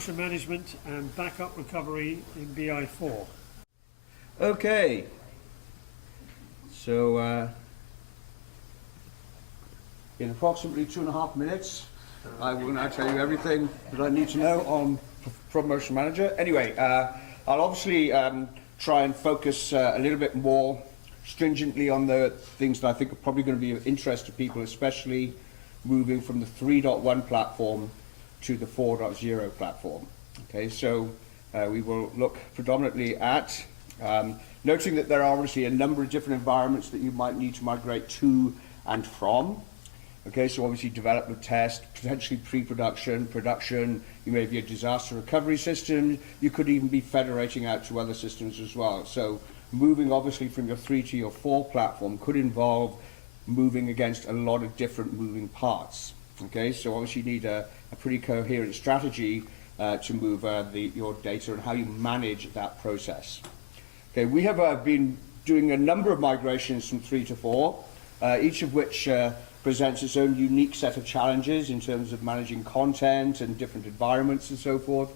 promotion management and backup recovery in BI4. Okay, so in approximately 2.5 minutes, I will now tell you everything that I need to know on Promotion Manager. Anyway, I'll obviously try and focus a little bit more stringently on the things that I think are probably going to be of interest to people, especially moving from the 3.1 platform to the 4.0 platform. Okay, so we will look predominantly at noting that there are obviously a number of different environments that you might need to migrate to and from. Okay, so obviously development, test, potentially pre-production, production, you may be a disaster recovery system, you could even be federating out to other systems as well. So moving obviously from your 3 to your 4 platform could involve moving against a lot of different moving parts. Okay, so obviously you need a pretty coherent strategy to move your data and how you manage that process. Okay, we have been doing a number of migrations from 3 to 4, each of which presents its own unique set of challenges in terms of managing content and different environments and so forth.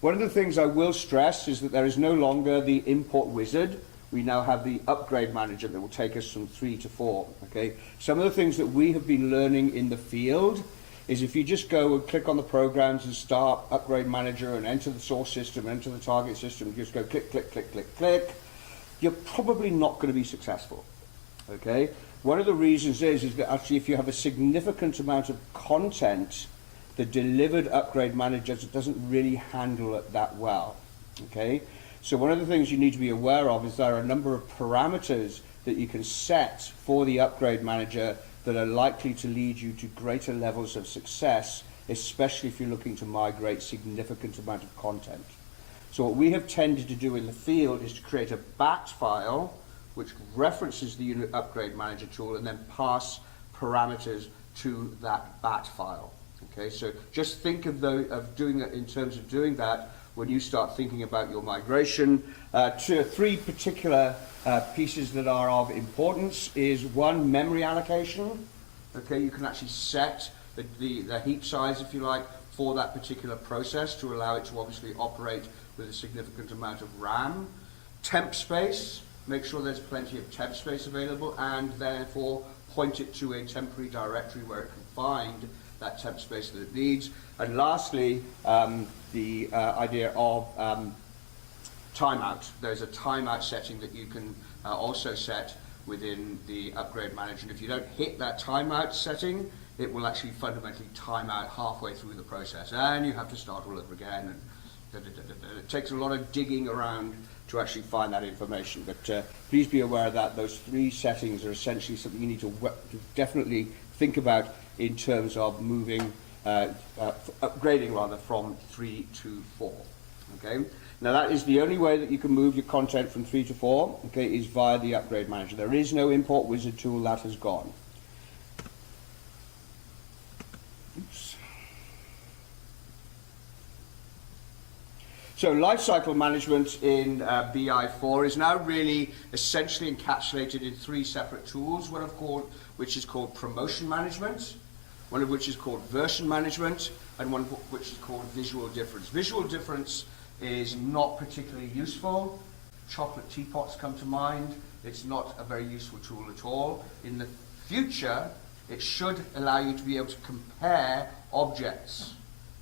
One of the things I will stress is that there is no longer the import wizard. We now have the upgrade manager that will take us from 3 to 4. Okay? Some of the things that we have been learning in the field is if you just go and click on the programs and start upgrade manager and enter the source system, enter the target system, just go click, click, click, click, click, you're probably not going to be successful. Okay? One of the reasons is that actually if you have a significant amount of content, the delivered upgrade manager doesn't really handle it that well. Okay? So one of the things you need to be aware of is there are a number of parameters that you can set for the upgrade manager that are likely to lead you to greater levels of success, especially if you're looking to migrate significant amount of content. So what we have tended to do in the field is to create a bat file which references the unit upgrade manager tool and then pass parameters to that bat file. Okay, so just think of doing it in terms of doing that when you start thinking about your migration. To 3 particular pieces that are of importance is 1, memory allocation. Okay, you can actually set the heap size, if you like, for that particular process to allow it to obviously operate with a significant amount of RAM. Temp space, make sure there's plenty of temp space available and therefore point it to a temporary directory where it can find that temp space that it needs. And lastly, the idea of timeout. There's a timeout setting that you can also set within the upgrade manager. And if you don't hit that timeout setting, it will actually fundamentally time out halfway through the process. And you have to start all over again. And it takes a lot of digging around to actually find that information. But please be aware that those 3 settings are essentially something you need to definitely think about in terms of moving, upgrading rather, from 3 to 4. Okay. Now that is the only way that you can move your content from 3 to 4. Okay, is via the upgrade manager. There is no import wizard tool, that has gone. Oops. So lifecycle management in BI4 is now really essentially encapsulated in 3 separate tools, one of which is called promotion management, one of which is called version management, and one of which is called visual difference. Visual difference is not particularly useful. Chocolate teapots come to mind. It's not a very useful tool at all. In the future, it should allow you to be able to compare objects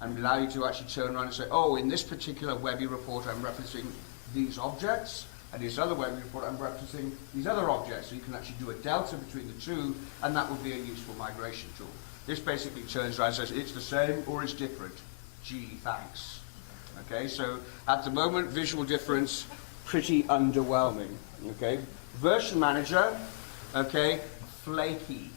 and allow you to actually turn around and say, oh, in this particular Webby report I'm referencing these objects, and this other Webby report I'm referencing these other objects. So you can actually do a delta between the 2, and that would be a useful migration tool. This basically turns around and says it's the same or it's different. Gee, thanks. Okay, so at the moment, visual difference, pretty underwhelming. Okay, version manager, okay, flaky.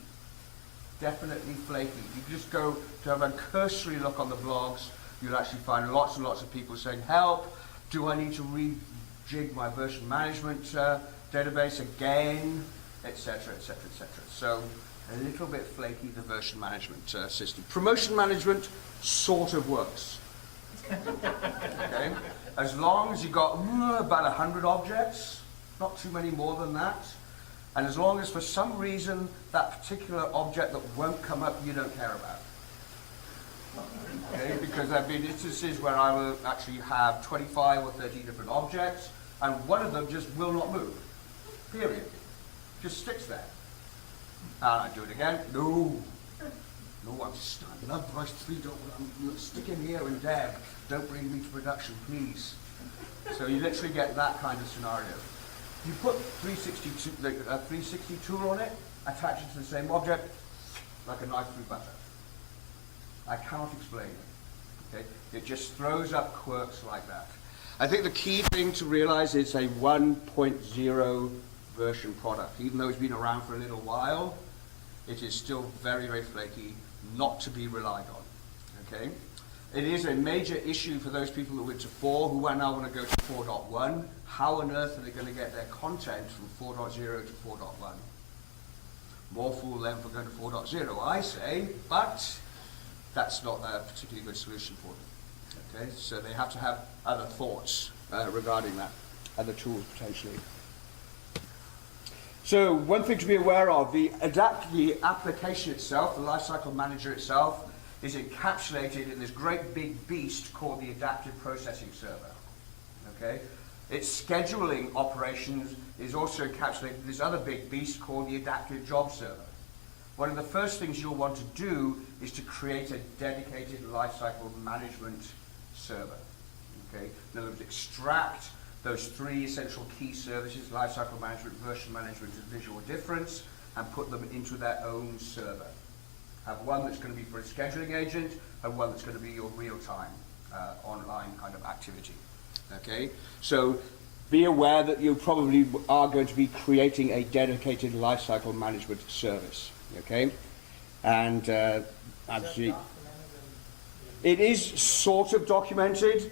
Definitely flaky. You just go to have a cursory look on the blogs, you'll actually find lots and lots of people saying, help, do I need to rejig my version management database again, etc., etc., etc. So a little bit flaky, the version management system. Promotion management sort of works. Okay? As long as you've got about 100 objects, not too many more than that, and as long as for some reason that particular object that won't come up you don't care about. Okay, because there have been instances where I will actually have 25 or 30 different objects, and one of them just will not move. Period. Just sticks there. And I do it again. No, I love Bryce 3. I'm sticking here in dev. Don't bring me to production, please. So you literally get that kind of scenario. You put 360 tool on it, attach it to the same object, like a knife through butter. I cannot explain it. Okay? It just throws up quirks like that. I think the key thing to realize is a 1.0 version product. Even though it's been around for a little while, it is still very, very flaky, not to be relied on. Okay? It is a major issue for those people who went to 4 who now want to go to 4.1. How on earth are they going to get their content from 4.0 to 4.1? More fool them for going to 4.0, I say, but that's not a particularly good solution for them. Okay? So they have to have other thoughts regarding that, other tools potentially. So one thing to be aware of, the application itself, the lifecycle manager itself, is encapsulated in this great big beast called the adaptive processing server. Okay? Its scheduling operations is also encapsulated in this other big beast called the adaptive job server. One of the first things you'll want to do is to create a dedicated lifecycle management server. Okay? In other words, extract those 3 essential key services, lifecycle management, version management, and visual difference, and put them into their own server. Have one that's going to be for a scheduling agent, and one that's going to be your real-time online kind of activity. Okay? So be aware that you probably are going to be creating a dedicated lifecycle management service. Okay? And absolutely, it is sort of documented.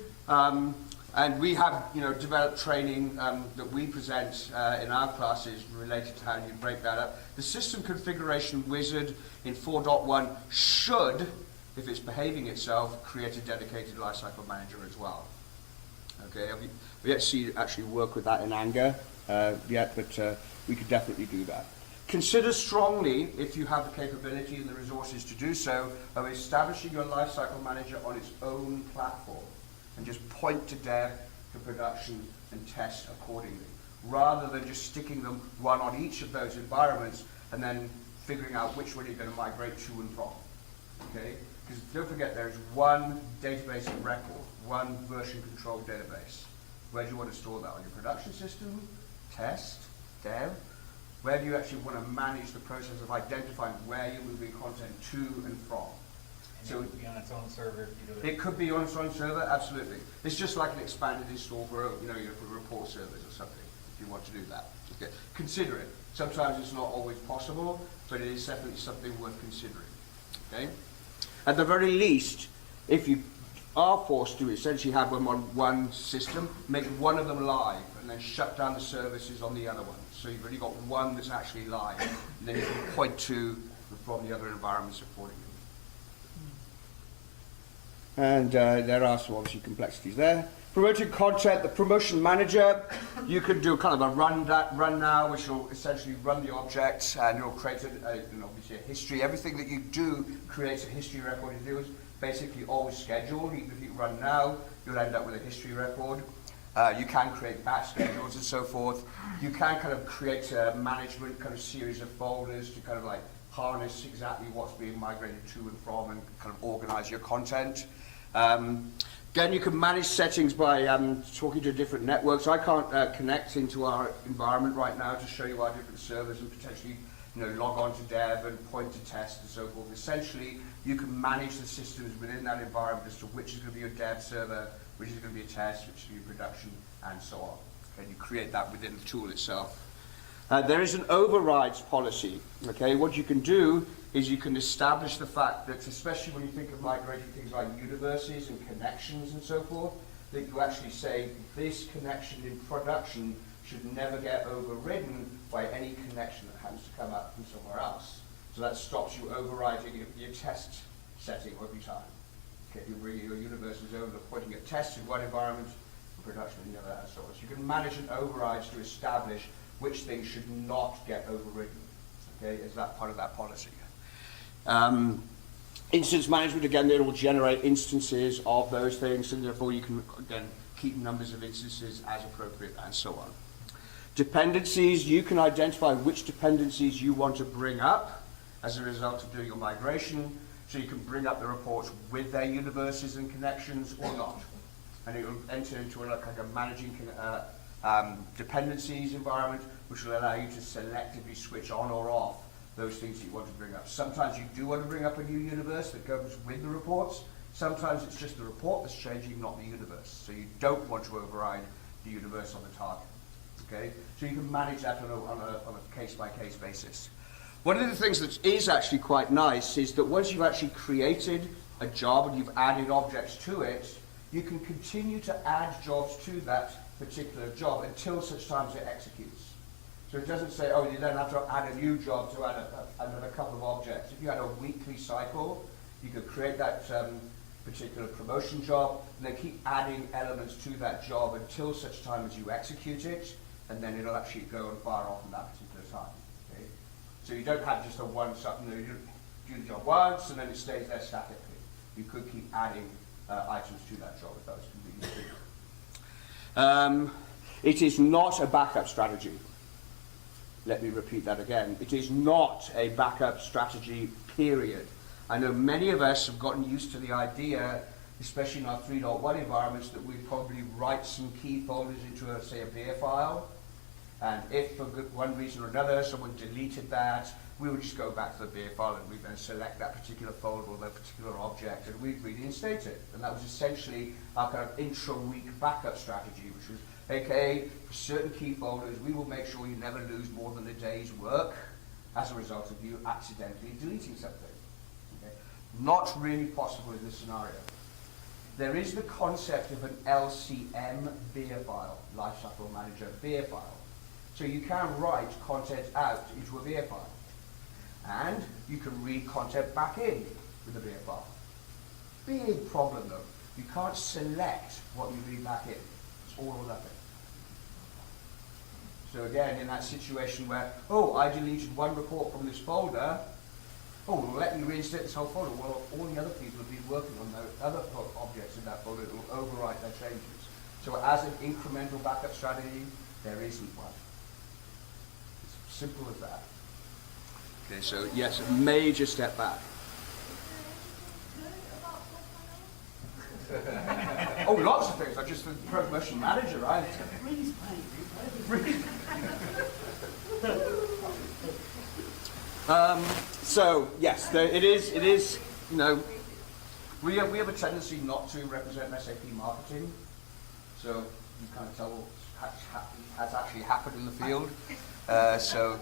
And we have, developed training that we present in our classes related to how you break that up. The system configuration wizard in 4.1 should, if it's behaving itself, create a dedicated lifecycle manager as well. Okay, we yet to see actually work with that in anger yet, but we could definitely do that. Consider strongly, if you have the capability and the resources to do so, of establishing your lifecycle manager on its own platform. And just point to dev, to production, and test accordingly, rather than just sticking them one on each of those environments and then figuring out which one you're going to migrate to and from. Okay? Because don't forget, there is one database of record, one version control database. Where do you want to store that? On your production system, test, dev? Where do you actually want to manage the process of identifying where you're moving content to and from? So it could be on its own server if you do it. It could be on its own server, absolutely. It's just like an expanded install for, for report servers or something, if you want to do that. Okay. Consider it. Sometimes it's not always possible, but it is definitely something worth considering. Okay? At the very least, if you are forced to essentially have them on one system, make one of them live and then shut down the services on the other one. So you've already got one that's actually live, and then you can point to from the other environments accordingly. And there are some obviously complexities there. Promoting content, the promotion manager, you can do kind of a run now, which will essentially run the object, and you'll create obviously a history. Everything that you do creates a history record. You do is basically always scheduled. Even if you run now, you'll end up with a history record. You can create batch schedules and so forth. You can kind of create a management kind of series of folders to kind of like harness exactly what's being migrated to and from and kind of organize your content. Again, you can manage settings by talking to different networks. I can't connect into our environment right now to show you our different servers and potentially log on to dev and point to test and so forth. Essentially, you can manage the systems within that environment as to which is going to be your dev server, which is going to be a test, which is going to be production, and so on. Okay, you create that within the tool itself. There is an overrides policy. Okay, what you can do is you can establish the fact that, especially when you think of migrating things like universes and connections and so forth, that you actually say this connection in production should never get overridden by any connection that happens to come up from somewhere else. So that stops you overriding your test setting every time. Okay, you bring your universes over, pointing at tests in one environment, and production in the other, and so on. So you can manage an overrides to establish which things should not get overridden. Okay, is that part of that policy? Instance management, again, they will generate instances of those things, and therefore you can, again, keep numbers of instances as appropriate, and so on. Dependencies, you can identify which dependencies you want to bring up as a result of doing your migration, so you can bring up the reports with their universes and connections or not. And it will enter into a kind of managing dependencies environment, which will allow you to selectively switch on or off those things that you want to bring up. Sometimes you do want to bring up a new universe that goes with the reports. Sometimes it's just the report that's changing, not the universe. So you don't want to override the universe on the target. Okay? So you can manage that on a case-by-case basis. One of the things that is actually quite nice is that once you've actually created a job and you've added objects to it, you can continue to add jobs to that particular job until such time as it executes. So it doesn't say, oh, you then have to add a new job to add another couple of objects. If you had a weekly cycle, you could create that particular promotion job and then keep adding elements to that job until such time as you execute it, and then it'll actually go and fire off in that particular time. Okay? So you don't have just a one something, you do the job once and then it stays there statically. You could keep adding items to that job if that was convenient. It is not a backup strategy. Let me repeat that again. It is not a backup strategy, period. I know many of us have gotten used to the idea, especially in our 3.1 environments, that we'd probably write some key folders into, say, a beer file. And if for one reason or another someone deleted that, we would just go back to the beer file and we'd then select that particular folder or that particular object and we'd reinstate it. And that was essentially our kind of intra-week backup strategy, which was, okay, for certain key folders, we will make sure you never lose more than a day's work as a result of you accidentally deleting something. Okay? Not really possible in this scenario. There is the concept of an LCM beer file, Lifecycle Manager beer file. So you can write content out into a beer file. And you can read content back in with a beer file. Big problem though, you can't select what you read back in. It's all or nothing. So again, in that situation where, oh, I deleted one report from this folder, oh, we'll let you reinstate this whole folder. Well, all the other people have been working on those other objects in that folder that will overwrite their changes. So as an incremental backup strategy, there isn't one. It's simple as that. Okay, so yes, a major step back. Oh, lots of things. I'm just the promotion manager, right? So yes, it is. You know, we have a tendency not to represent SAP marketing, so you kind of tell what has actually happened in the field. So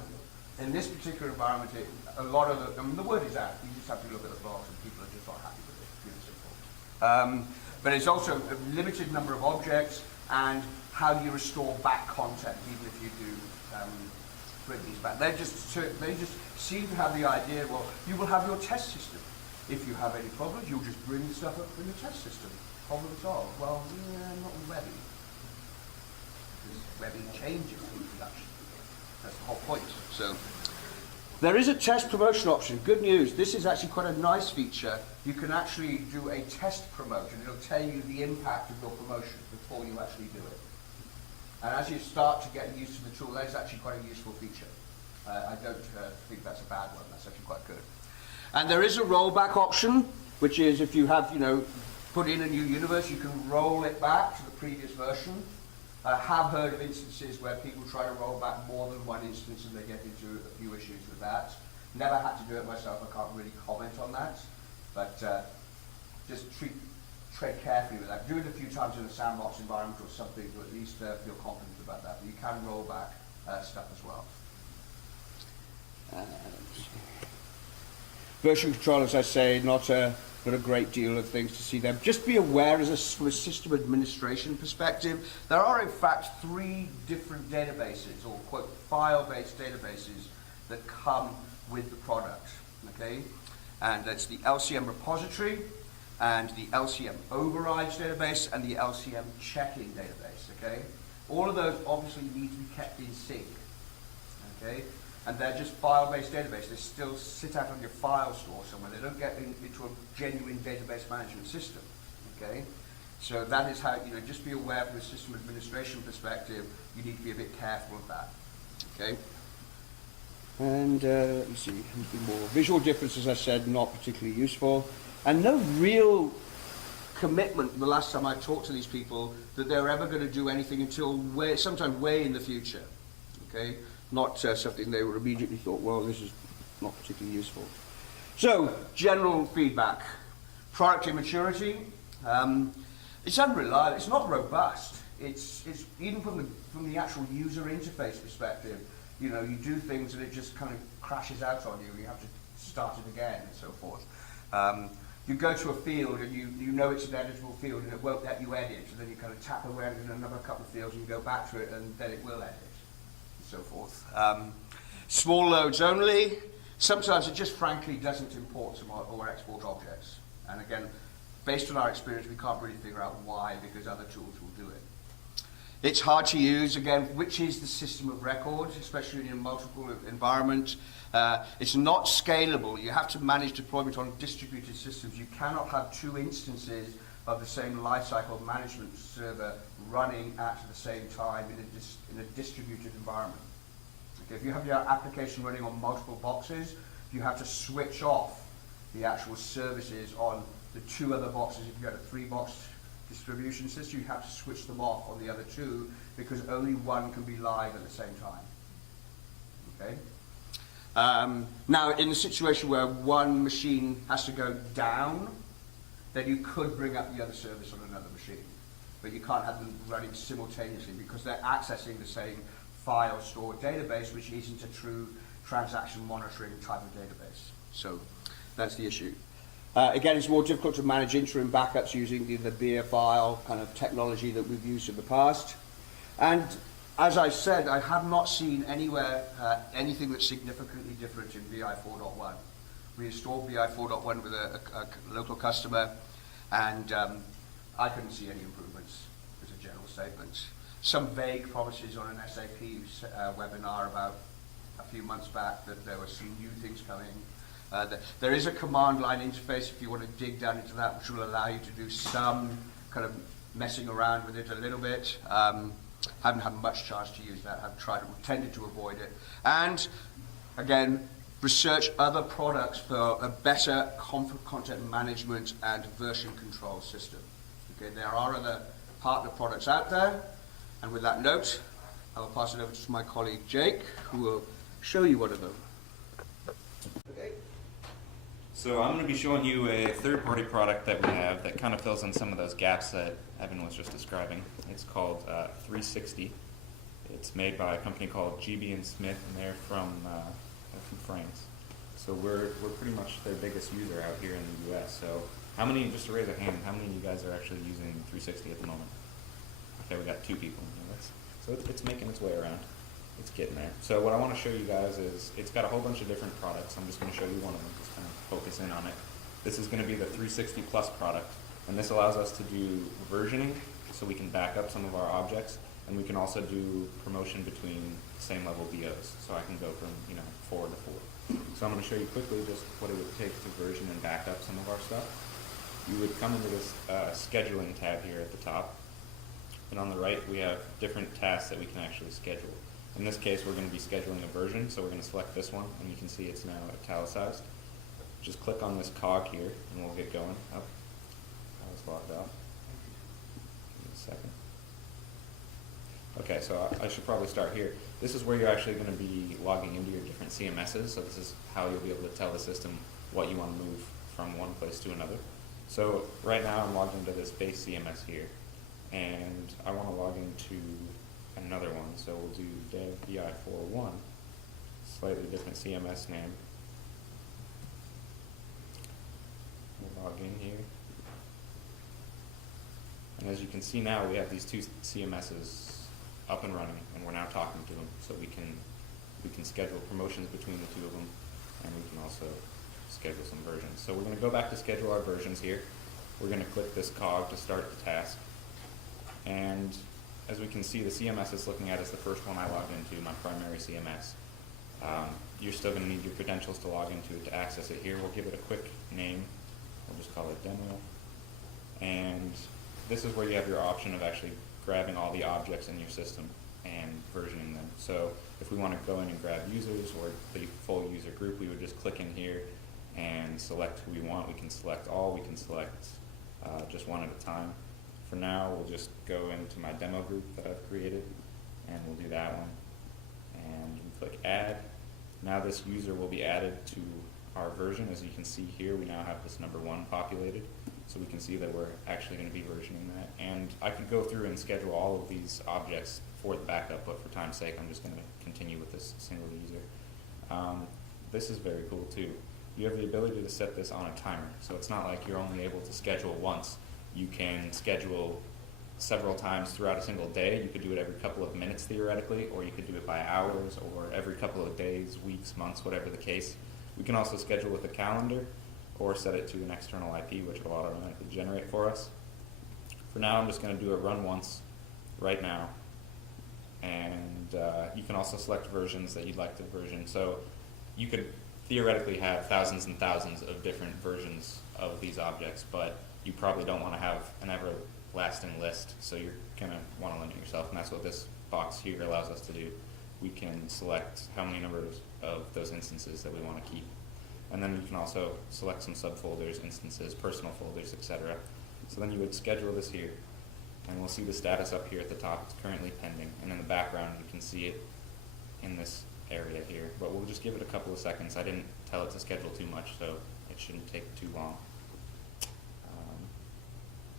in this particular environment, a lot of the word is out. You just have to look at the blogs, and people are just not happy with it. Really simple. But it's also a limited number of objects, and how do you restore back content, even if you do bring these back? They just seem to have the idea, well, you will have your test system. If you have any problems, you'll just bring the stuff up from the test system. Problem solved. Well, yeah, not with Webby. Because Webby changes in production. That's the whole point. So there is a test promotion option. Good news. This is actually quite a nice feature. You can actually do a test promote, and it'll tell you the impact of your promotion before you actually do it. And as you start to get used to the tool, that's actually quite a useful feature. I don't think that's a bad one. That's actually quite good. And there is a rollback option, which is if you have, put in a new universe, you can roll it back to the previous version. I have heard of instances where people try to roll back more than one instance and they get into a few issues with that. Never had to do it myself. I can't really comment on that. But just tread carefully with that. Do it a few times in a sandbox environment or something to at least feel confident about that. But you can roll back stuff as well. Version control, as I say, not a great deal of things to see them. Just be aware, from a system administration perspective, there are in fact 3 different databases, or quote, file-based databases that come with the product. Okay, and that's the LCM repository, and the LCM overrides database, and the LCM check-in database. Okay, all of those obviously need to be kept in sync. Okay. and they're just file-based database. They still sit out on your file store somewhere. They don't get into a genuine database management system, okay? So that is how, just be aware from a system administration perspective, you need to be a bit careful of that, okay? And let me see, anything more. Visual difference, as I said, not particularly useful. And no real commitment the last time I talked to these people that they're ever going to do anything until sometime way in the future, okay? Not something they were immediately thought, well, this is not particularly useful. So, general feedback. Product immaturity. It's unreliable. It's not robust. It's even from the actual user interface perspective. You do things and it just kind of crashes out on you. You have to start it again and so forth. You go to a field and you know it's an editable field and it won't let you edit. So then you kind of tap around in another couple of fields and you go back to it and then it will edit and so forth. Small loads only. Sometimes it just frankly doesn't import some or export objects. And again, based on our experience, we can't really figure out why, because other tools will do it. It's hard to use, again, which is the system of record, especially in a multiple environment. It's not scalable. You have to manage deployment on distributed systems. You cannot have two instances of the same lifecycle management server running at the same time in a distributed environment. Okay, if you have your application running on multiple boxes, you have to switch off the actual services on the two other boxes. If you had a 3-box distribution system, you have to switch them off on the other two because only one can be live at the same time. Okay. Now, in the situation where one machine has to go down, then you could bring up the other service on another machine, but you can't have them running simultaneously because they're accessing the same file store database, which isn't a true transaction monitoring type of database. So that's the issue. Again, it's more difficult to manage interim backups using the beer file kind of technology that we've used in the past. And as I said, I have not seen anywhere anything that's significantly different in BI 4.1. We installed BI 4.1 with a local customer, and I couldn't see any improvements as a general statement. Some vague promises on an SAP webinar about a few months back that there were some new things coming. There is a command line interface if you want to dig down into that, which will allow you to do some kind of messing around with it a little bit. Haven't had much chance to use that. I've tended to avoid it. And again, research other products for a better content management and version control system. Okay, there are other partner products out there. And with that note, I will pass it over to my colleague Jake, who will show you one of them. Okay. So I'm going to be showing you a third-party product that we have that kind of fills in some of those gaps that Evan was just describing. It's called 360. It's made by a company called GB and Smith, and they're from France. So we're pretty much their biggest user out here in the US. So how many, just to raise a hand, how many of you guys are actually using 360 at the moment? Okay, we got 2 people. So it's making its way around. It's getting there. So what I want to show you guys is it's got a whole bunch of different products. I'm just going to show you one of them, just kind of focus in on it. This is going to be the 360 Plus product, and this allows us to do versioning, so we can back up some of our objects, and we can also do promotion between same level BOs. So I can go from 4 to 4. So I'm going to show you quickly just what it would take to version and back up some of our stuff. You would come into this scheduling tab here at the top, and on the right we have different tasks that we can actually schedule. In this case, we're going to be scheduling a version, so we're going to select this one, and you can see it's now italicized. Just click on this cog here, and we'll get going. Oh, that was logged out. Give me a second. Okay, so I should probably start here. This is where you're actually going to be logging into your different CMSs, so this is how you'll be able to tell the system what you want to move from one place to another. So right now I'm logged into this base CMS here, and I want to log into another one, so we'll do dev BI41, slightly different CMS name. We'll log in here, and as you can see now, we have these 2 CMSs up and running, and we're now talking to them, so we can schedule promotions between the 2 of them, and we can also schedule some versions. So we're going to go back to schedule our versions here. We're going to click this cog to start the task, and as we can see, the CMS it's looking at is the first one I logged into, my primary CMS. You're still going to need your credentials to log into it to access it here. We'll give it a quick name. We'll just call it demo. And this is where you have your option of actually grabbing all the objects in your system and versioning them. So if we want to go in and grab users or the full user group, we would just click in here and select who we want. We can select all, we can select just one at a time. For now, we'll just go into my demo group that I've created, and we'll do that one. And we click add. Now this user will be added to our version. As you can see here, we now have this number 1 populated. So we can see that we're actually going to be versioning that. And I could go through and schedule all of these objects for the backup, but for time's sake, I'm just going to continue with this single user. This is very cool too. You have the ability to set this on a timer. So it's not like you're only able to schedule once. You can schedule several times throughout a single day. You could do it every couple of minutes theoretically, or you could do it by hours, or every couple of days, weeks, months, whatever the case. We can also schedule with a calendar, or set it to an external IP, which will automatically generate for us. For now, I'm just going to do a run once right now. And you can also select versions that you'd like to version. So you could theoretically have thousands and thousands of different versions of these objects, but you probably don't want to have an everlasting list, so you're going to want to limit yourself, and that's what this box here allows us to do. We can select how many numbers of those instances that we want to keep. And then you can also select some subfolders, instances, personal folders, etc. So then you would schedule this here, and we'll see the status up here at the top. It's currently pending, and in the background you can see it in this area here. But we'll just give it a couple of seconds. I didn't tell it to schedule too much, so it shouldn't take too long.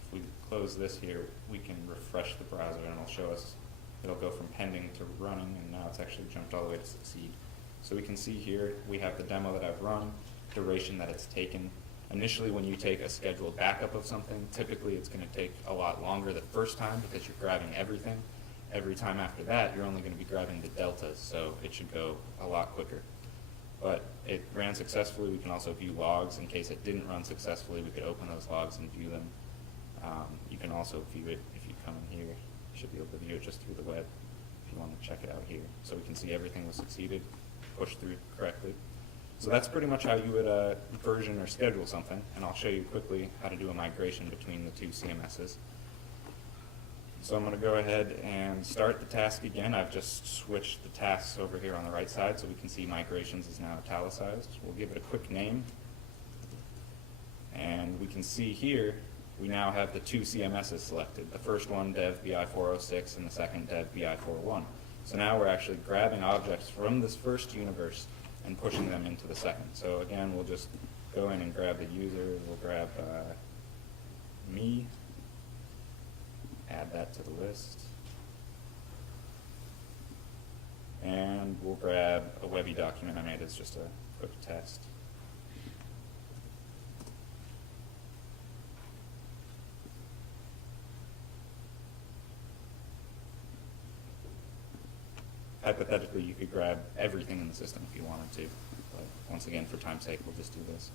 If we close this here, we can refresh the browser, and it'll show us. It'll go from pending to running, and now it's actually jumped all the way to succeed. So we can see here, we have the demo that I've run, duration that it's taken. Initially, when you take a scheduled backup of something, typically it's going to take a lot longer the first time because you're grabbing everything. Every time after that, you're only going to be grabbing the deltas, so it should go a lot quicker. But it ran successfully. We can also view logs. In case it didn't run successfully, we could open those logs and view them. You can also view it if you come in here. You should be able to view it just through the web if you want to check it out here. So we can see everything was succeeded, pushed through correctly. So that's pretty much how you would version or schedule something, and I'll show you quickly how to do a migration between the two CMSs. So I'm going to go ahead and start the task again. I've just switched the tasks over here on the right side so we can see migrations is now italicized. We'll give it a quick name, and we can see here we now have the two CMSs selected. The first one, Dev BI 406, and the second, Dev BI 401. So now we're actually grabbing objects from this first universe and pushing them into the second. So again, we'll just go in and grab the user. We'll grab me, add that to the list, and we'll grab a Webby document I made. It's just a quick test. Hypothetically, you could grab everything in the system if you wanted to, but once again, for time's sake, we'll just do this.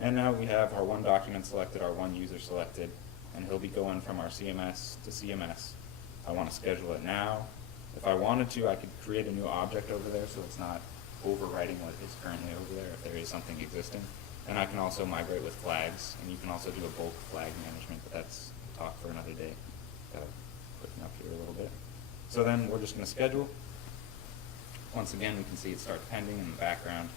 And now we have our one document selected, our one user selected, and he'll be going from our CMS to CMS. I want to schedule it now. If I wanted to, I could create a new object over there so it's not overwriting what is currently over there if there is something existing. And I can also migrate with flags, and you can also do a bulk flag management, but that's a talk for another day. Got to quicken up here a little bit. So then we're just going to schedule. Once again, we can see it start pending in the background.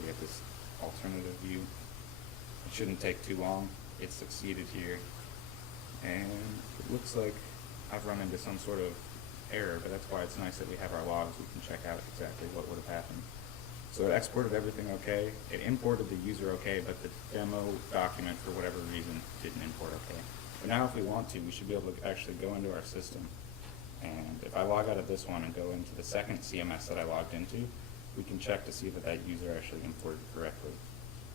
We have this alternative view. It shouldn't take too long. It succeeded here. And it looks like I've run into some sort of error, but that's why it's nice that we have our logs. We can check out exactly what would have happened. So it exported everything okay. It imported the user okay, but the demo document, for whatever reason, didn't import okay. But now if we want to, we should be able to actually go into our system. And if I log out of this one and go into the second CMS that I logged into, we can check to see that that user actually imported correctly.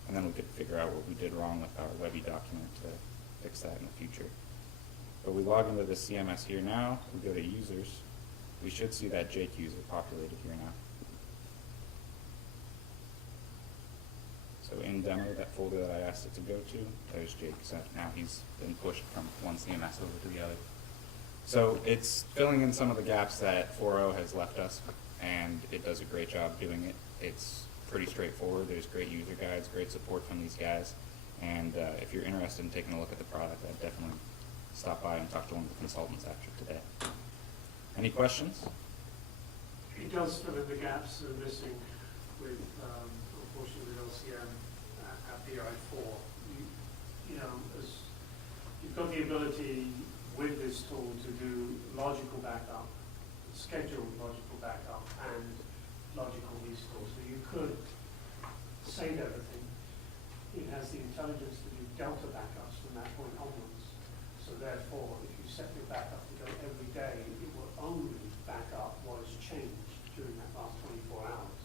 And then we could figure out what we did wrong with our Webby document to fix that in the future. But we log into this CMS here now, we go to users, we should see that Jake user populated here now. So in demo, that folder that I asked it to go to, there's Jake. So now he's been pushed from one CMS over to the other. So it's filling in some of the gaps that 4.0 has left us, and it does a great job doing it. It's pretty straightforward. There's great user guides, great support from these guys, and if you're interested in taking a look at the product, I'd definitely stop by and talk to one of the consultants after today. Any questions? It does fill in the gaps that are missing with, unfortunately, with LCM at BI4. You know, as you've got the ability with this tool to do logical backup, scheduled logical backup, and logical restore. So you could save everything. It has the intelligence to do delta backups from that point onwards. So therefore, if you set your backup to go every day, it will only back up what has changed during that last 24 hours.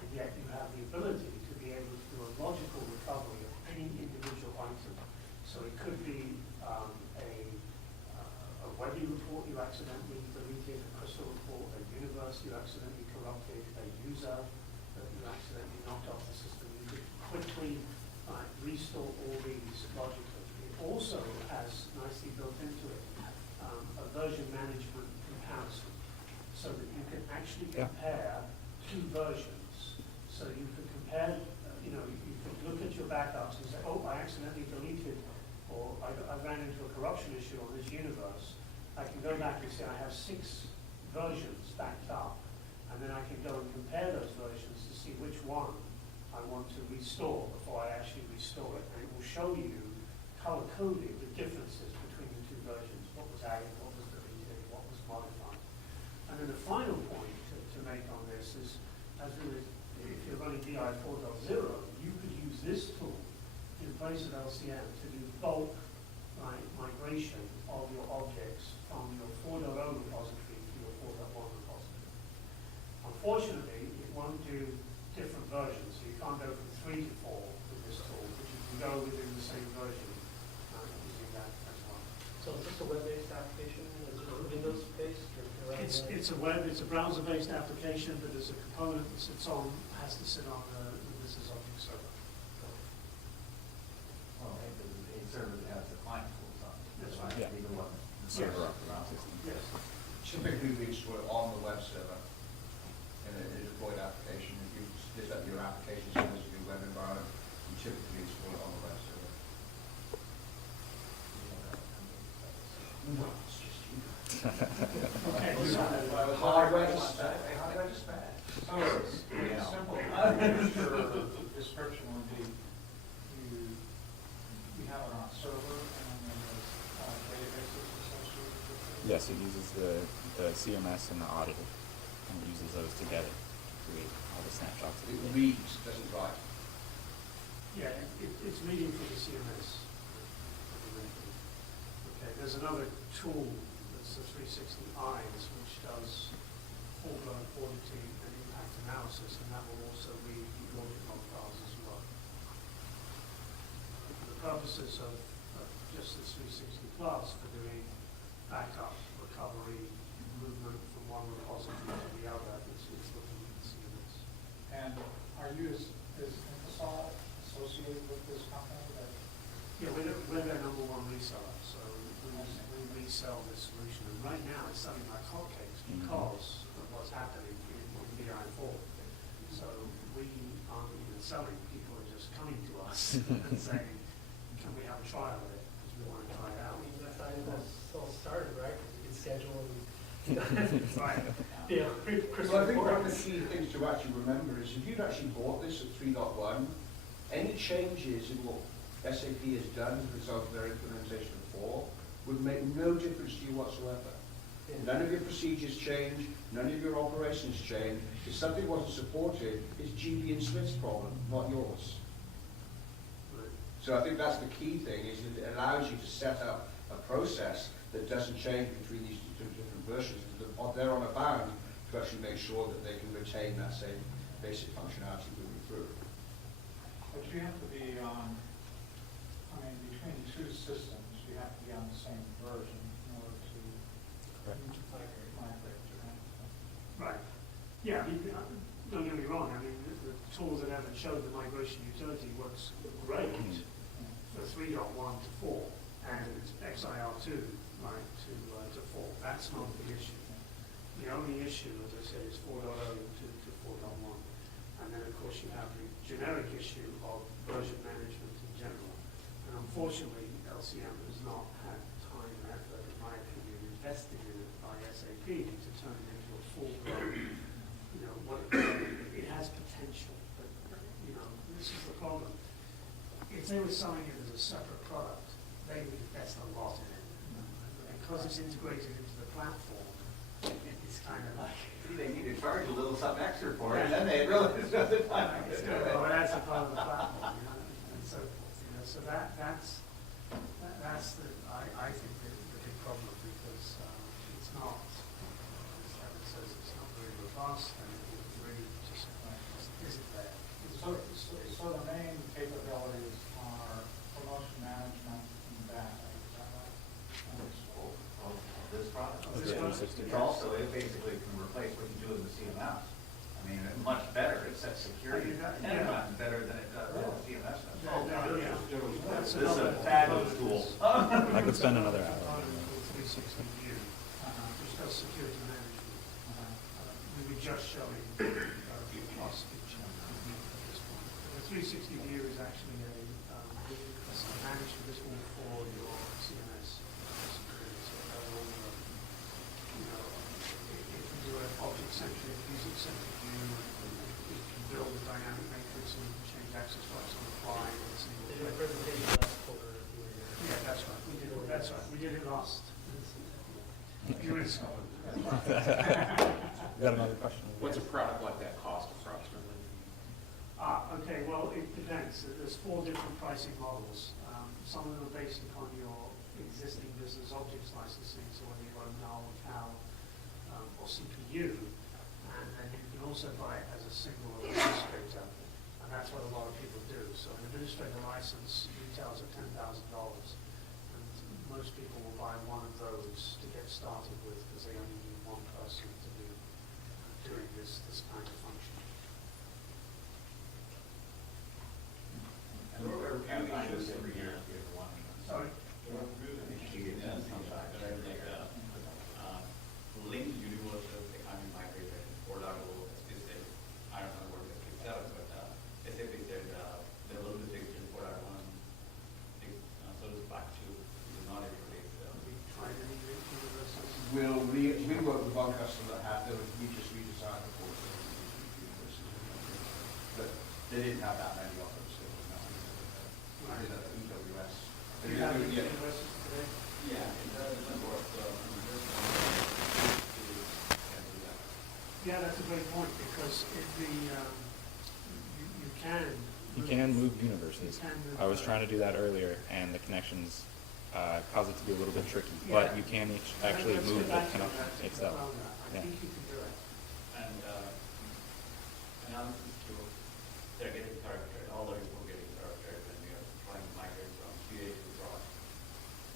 And yet you have the ability to be able to do a logical recovery of any individual item. So it could be a Webby report you accidentally deleted, a Crystal report, a universe you accidentally corrupted, a user that you accidentally knocked off the system. You could quickly restore all these logically. It also has nicely built into it a version management comparison, so that you can actually compare two versions. So you could compare, you could look at your backups and say, oh, I accidentally deleted, or I ran into a corruption issue on this universe. I can go back and say I have 6 versions backed up, and then I can go and compare those versions to see which one I want to restore before I actually restore it. And it will show you color-coded the differences between the two versions, what was added, what was deleted, what was modified. And then the final point to make on this is, as with, if you're running DI 4.0, you could use this tool in place of LCM to do bulk migration of your objects from your 4.0 repository to your 4.1 repository. Unfortunately, it won't do different versions, so you can't go from 3 to 4 with this tool, but you can go within the same version using that as well. So is this a web-based application? Is it Windows-based? It's a browser-based application, but there's a component that sits on, has to sit on the business object server. Well, the server that has the client tools on it. That's right. Yeah. Either one. Yes. Server operating system. Yes. Typically, we install it on the web server in a deployed application. If you split up your application servers in your web environment, you typically install it on the web server. No, it's just you. Okay. Hardware is bad. Hardware is bad. So it's simple. Your description would be you have it on a server and then there's databases associated with it? Yes, it uses the CMS and the auditor, and it uses those together to create all the snapshots. It reads, doesn't write. Yeah, it's reading from the CMS. Okay, there's another tool that's the 360 Eyes, which does full-blown auditing and impact analysis, and that will also read the audit log files as well. For the purposes of just this 360 Plus for doing backup, recovery, movement from one repository to the other, it's looking at the CMS. And are you, is InfoSol associated with this company that? Yeah, we're their number 1 reseller, so we resell this solution. And right now it's selling like hotcakes because of what's happening in BI4. So we aren't even selling, people are just coming to us and saying, can we have a trial of it? Because we want to try it I out. mean, that's how it all started, right? You can schedule and, Right. yeah, Chris. Well, I think one of the key things to actually remember is if you'd actually bought this at 3.1, any changes in what SAP has done as a result of their implementation of 4 would make no difference to you whatsoever. None of your procedures change, none of your operations change. If something wasn't supported, it's GB and Smith's problem, not yours. Right. So I think that's the key thing, is that it allows you to set up a process that doesn't change between these two different versions. They're on a bound to actually make sure that they can retain that same basic functionality moving through. But you have to be on, between the two systems, you have to be on the same version in order to migrate, right? Right. Yeah, I mean, don't get me wrong, I mean, the tools that haven't showed the migration utility works great for 3.1 to 4, and it's XIR2, right, to 4. That's not the issue. The only issue, as I said, is 4.0 to 4.1. And then, of course, you have the generic issue of version management in general. And unfortunately, LCM has not had time and effort, in my opinion, invested in it by SAP to turn it into a full-blown, you know, what it has potential, but, you know, this is the problem. If they were selling it as a separate product, they would invest a lot in it. Because it's integrated into the platform, it's kind of like, They need to charge a little something extra for it, and then they realize it's not the time to do it. well, that's a part of the platform, you know, and so forth, you know, so that's the, I think the big problem, because it's not, as Evan says, it's not very robust, and it really just isn't there. So the main capabilities are promotion management and that, is that right? This product. Oh, this product? It's also, it basically can replace what you do in the CMS. I mean, much better, it sets security Yeah. 10 times better than it does the CMS. That's This is a another fabulous tool. I could spend another hour. Part of the 360 view, which does security management. We were just showing the cost feature at this point. The 360 view is actually a management, this one for your CMS security. So it does all the, you know, it can do an object-centric, user-centric view, it can build a dynamic matrix and change access rights on the fly. Did my presentation last quarter, if you were here. Yeah, that's right. We did it last. You were in Scotland. Got another question? What's a product like that cost approximately? Okay, well, it depends. There's 4 different pricing models. Some of them are based upon your existing business objects licensing, so whether you run null, cal, or CPU, and then you can also buy it as a single administrator, and that's what a lot of people do. So an administrator license retails at $10,000, and most people will buy one of those to get started with, because they only need one person to do doing this kind of function. And we're counting on this every year. Sorry? Linked universal economy migration 4.0 SAP said, I don't know what it is, but SAP said there will be fixed in 4.1 service back to not everybody. Tried any universals? We work with one customer that had, we just redesigned the board. But they didn't have that many of them, so it was nothing. Right. EWS. Do you have any Yeah. universals today? Yeah, it doesn't work. So Yeah, that's a great point, because if the, you can. You can move universes. You can move I was trying to do that earlier, and the connections cause it to be a little bit tricky. But you can actually Let's move get the back to connection that. itself. I Yeah. think you can do it. and analysis to they're getting corrected, all the reports getting corrected, and we are trying to migrate from QA to prod.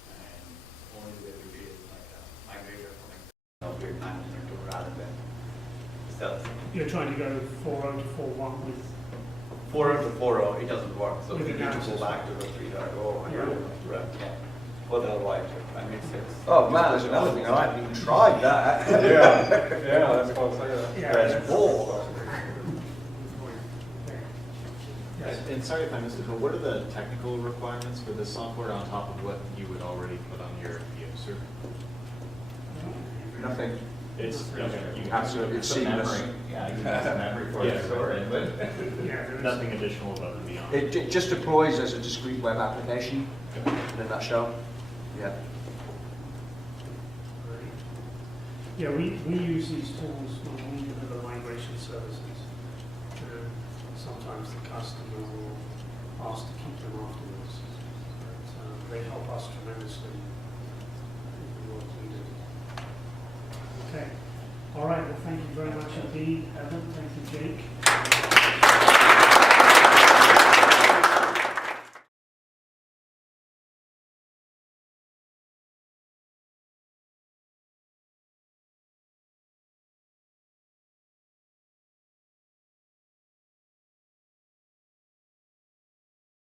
And only way we do is like migrator from Excel rather than cells. You're trying to go 4.0 to 4.1 with. 4.0 to 4.0, it doesn't work, so With we need to analysis. go back to the 3.0 and Yeah. right, yeah. For the right, that makes sense. Oh, man, that's another thing, I haven't even tried that. Yeah, that's what I'm saying. Yeah, That's cool. Yes. And sorry if I missed it, but what are the technical requirements for this software on top of what you would already put on your server? Nothing. It's, okay, you have to It's put seamless. memory. Yeah, you have the memory for Yeah. the storage, but. Yeah, there is. Nothing additional above and beyond. It just deploys as a discrete web application, in a nutshell. Yeah. Yeah, we use these tools when we deliver migration services. Sometimes the customer will ask to keep them afterwards. But they help us tremendously in the work we do. Okay. All right, well, thank you very much indeed, Evan. Thank you, Jake.